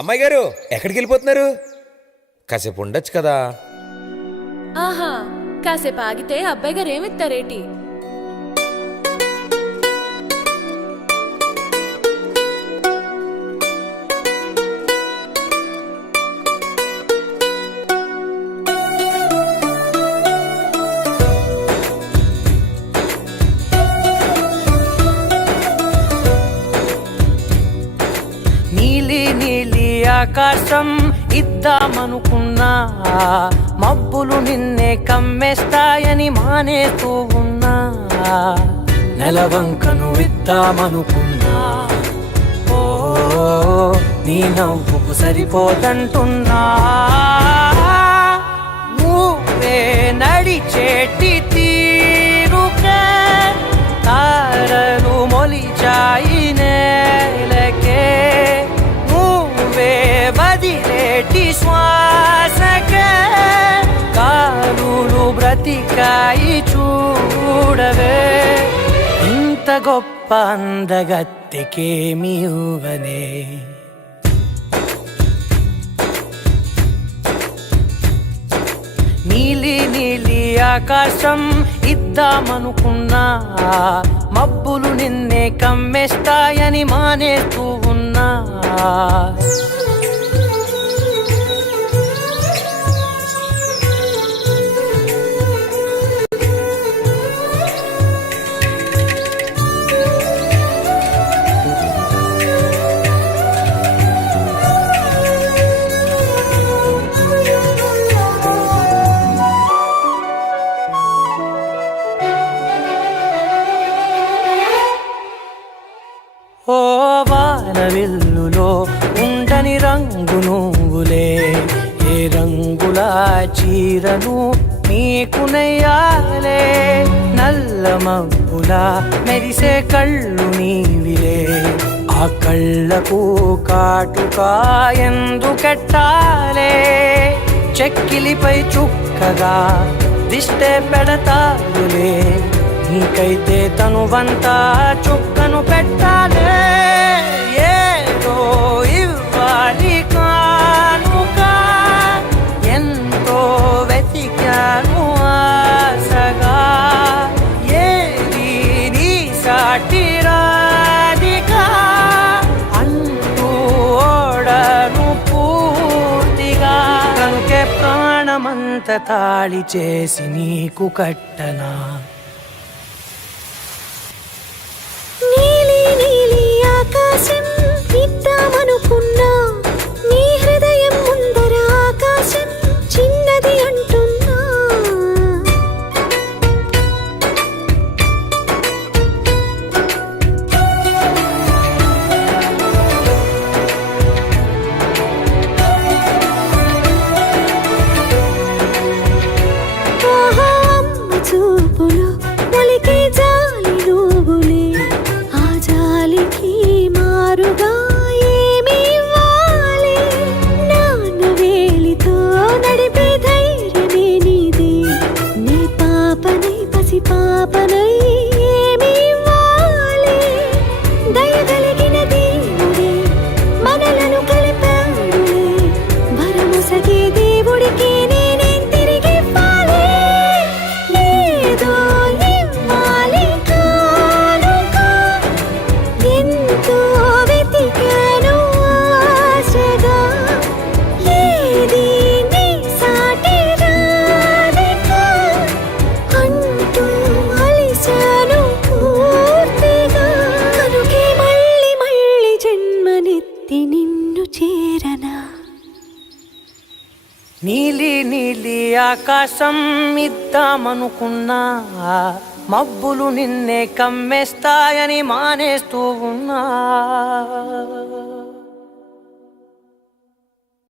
అమ్మాయి గారు ఎక్కడికి వెళ్ళిపోతున్నారు? కాసేపు ఉండొచ్చు కదా. ఆహా, కాసేపు ఆగితే అబ్బాయి గారు ఏమిస్తారేటి? నీలి నీలి ఆకాశం ఇద్దామనుకున్నా, మబ్బులు నిన్నే కమ్మేస్తాయని మానేస్తూ ఉన్నా. నెలవంకను ఇద్దామనుకున్నా, ఓ నీ నవ్వుకు సరిపోదంటున్నా. నువ్వే నడిచేటి తీరుకే తారలు మొలిచాయి నేలకే. నువ్వే వదిలేటి శ్వాసకే కారులు బ్రతికాయి చూడవే. ఇంత గొప్ప అందగత్తెకేమి ఇవ్వనే. నీలి నీలి ఆకాశం ఇద్దామనుకున్నా, మబ్బులు నిన్నే కమ్మేస్తాయని మానేస్తూ ఉన్నా. ఓ వానవిల్లులో ఉండని రంగు నువ్వులే, ఏ రంగుల చీరను నీకు నెయ్యాలే. నల్ల మబ్బులా మెరిసే కళ్ళు నీవిలే, ఆ కళ్ళకు కాటుకా ఎందుకెట్టాలే. చెక్కిలిపై చుక్కగా దిష్టే పెడతారులే, నీకైతే తనువంతా చుక్కను పెట్టాలే. ఏదో ఇవ్వాలి కానుక, ఎంతో వెతికాను ఆశగా. ఏది నీ సాటి రాధిక అంటూ ఓడను పూర్తిగా. కనుకే ప్రాణమంత తాళి చేసి నీకు కట్టనా. ఆకాశం ఇద్దామనుకున్నా, నీ హృదయం ముందర ఆకాశం చిన్నది అంటున్నా. ఆహా, అమ్మ చూపులు ఒలికే జాలి నువ్వులే, ఆ జాలికి మారుగా ఏమి ఇవ్వాలి. నాన్న వేలితో నడిపే ధైర్యమే నీదే, నీ పాపనై పసి పాపనై ఏమి ఇవ్వాలి. దయగలిగిన దేవుడే మనలను కలిపాడులే, వరమొసగే దేవుడికి నేనేం తిరిగి ఇవ్వాలి. ఏదో ఇవ్వాలి కానుక, ఎంతో వెతికాను ఆశగా. ఏది నీ సాటి రాధిక అంటూ అలిశాను పూర్తిగా. కనుకే మళ్ళీ మళ్ళీ జన్మనెత్తి నిన్ను చేరనా. నీలి నీలి ఆకాశం ఇద్దామనుకున్నా, మబ్బులు నిన్నే కమ్మేస్తాయని మానేస్తూ ఉన్నా.